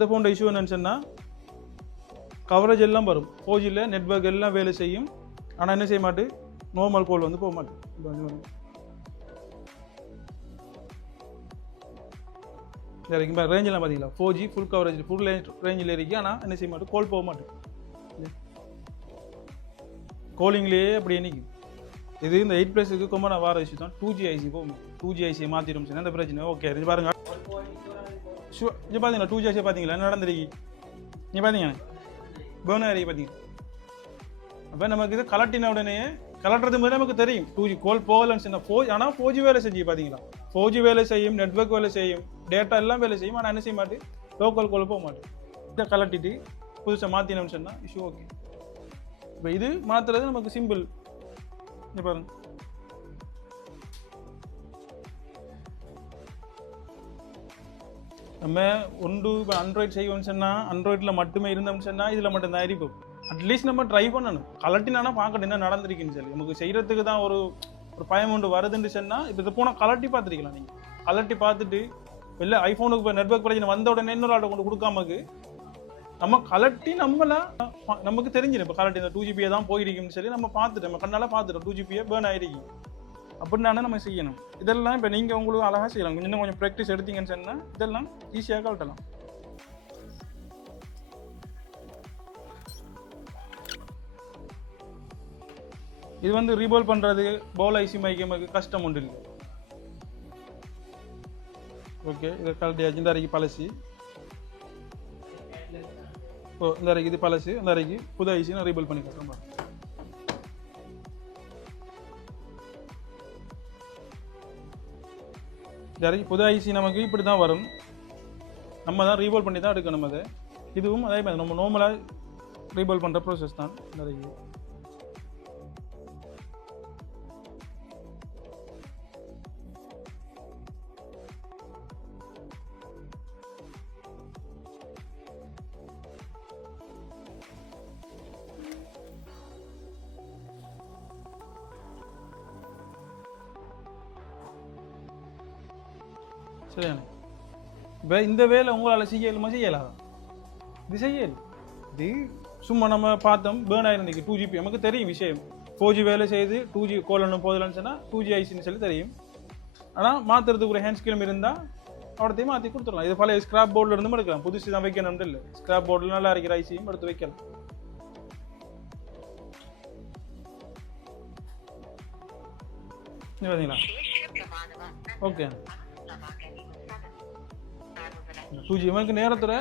இந்த போன்ற இஷ்யூ என்னன்னு சொன்னால் கவரேஜ் எல்லாம் வரும் 4Gயில் நெட்வொர்க் எல்லாம் வேலை செய்யும். ஆனால் என்ன செய்ய மாட்டு நார்மல் கோல் வந்து போக மாட்டேன். இப்போ ரேஞ்செல்லாம் பார்த்தீங்களா 4G ஃபுல் கவரேஜ் ஃபுல் ரேஞ்சில் இருக்கு. ஆனால் என்ன செய்ய மாட்டேன் கோல் போக மாட்டேன். கோலிங்லேயே அப்படி நிற்கும். இது இந்த 8+க்கு கொம்பனா வார இஷ்யூ தான் 2G IC போகும். 2G IC மாற்றிடும் சொன்னால் அந்த பிரச்சனை ஓகே. இது பாருங்க இங்கே பார்த்தீங்களா 2G IC பார்த்தீங்களா என்ன நடந்திருக்கு இங்கே பார்த்தீங்க பேர்ன் ஆகி பார்த்தீங்க. அப்போ நமக்கு இது கலட்டின உடனே கலட்டுறது மாதிரி நமக்கு தெரியும் 2G கோல் போகலன்னு சொன்னால் ஆனால் 4G வேலை செஞ்சு பார்த்தீங்களா 4G வேலை செய்யும், நெட்வொர்க் வேலை செய்யும், டேட்டா எல்லாம் வேலை செய்யும். ஆனால் என்ன செய்ய மாட்டேன் லோக்கல் கோல் போக மாட்டேன். இதை கலட்டிட்டு புதுசாக மாற்றினோம்னு சொன்னால் இஷ்யூ ஓகே. இப்போ இது மாற்றுறது நமக்கு சிம்பிள். இங்கே பாருங்க நம்ம ஒன்று இப்போ ஆண்ட்ராய்ட் செய்வோம்னு சொன்னால் ஆண்ட்ராய்டில் மட்டுமே இருந்தோம்னு சொன்னால் இதில் மட்டும்தான் இருக்கும். அட்லீஸ்ட் நம்ம ட்ரை பண்ணணும். கலட்டினா பார்க்கணும் என்ன நடந்திருக்குன்னு சொல்லி. நமக்கு செய்கிறதுக்கு தான் ஒரு பயம் ஒன்று வருதுன்னு சொன்னால் இப்போ இது போனால் கலட்டி பார்த்துருக்கலாம். நீங்கள் கலட்டி பார்த்துட்டு இல்லை ஐஃபோனுக்கு இப்போ நெட்வொர்க் பிரச்சனை வந்த உடனே இன்னொரு ஆட்டை கொண்டு கொடுக்காமக்கு நம்ம கலட்டி நமக்கு தெரிஞ்சிடும். இப்போ கலட்டி இந்த 2GB தான் போயிருக்குன்னு சொல்லி நம்ம பார்த்துட்டோம். நம்ம கண்ணால் பார்த்துட்டோம் 2GB பேர்ன் ஆகிருக்கு அப்படின்னாலும் நம்ம செய்யணும். இதெல்லாம் இப்போ நீங்கள் உங்களுக்கு அழகாக செய்யலாம். இன்னும் கொஞ்சம் ப்ராக்டிஸ் எடுத்தீங்கன்னு சொன்னால் இதெல்லாம் ஈஸியாக கலட்டலாம். இது வந்து ரீபால் பண்ணுறது பவுல் ஐசி மைக்கு கஷ்டம் ஒன்று இல்லை. ஓகே இதை கலட்டியாச்சு. இந்த அறைக்கு பழசி இந்த அறைக்கு இது பழசு. இந்த அறைக்கு புது ஐசி நான் ரீபால் பண்ணி கொடுக்குறேன். இந்த அறைக்கு புது ஐசி நமக்கு இப்படி தான் வரும். நம்ம தான் ரீபால் பண்ணி தான் எடுக்கணும். அது இதுவும் அதே மாதிரி நம்ம நார்மலாக ரீபால் பண்ணுற ப்ரோசஸ் தான். இந்த அறைக்கு சரியான. இப்போ இந்த வேலை உங்களால் செய்யலுமா செய்யலாம். இது செய்யல் இது சும்மா நம்ம பார்த்தோம் பேர்ன் ஆயிருந்துக்கு 2GB நமக்கு தெரியும் விஷயம். 4G வேலை செய்து 2G கோல் ஒன்றும் போதலன்னு சொன்னால் 2G ஐசின்னு சொல்லி தெரியும். ஆனால் மாற்றுறதுக்கு ஒரு ஹேண்ட் ஸ்கிலம் இருந்தால் அவடத்தையும் மாற்றி கொடுத்துடலாம். இது பழைய ஸ்கிராப் போர்டில் இருந்தும் எடுக்கலாம். புதுசு தான் வைக்கணும்னு இல்லை. ஸ்கிராப் போர்டில் நல்லா இருக்கிற ஐசியும் எடுத்து வைக்கலாம். பார்த்தீங்களா ஓகே 2G நமக்கு நேரத்தில்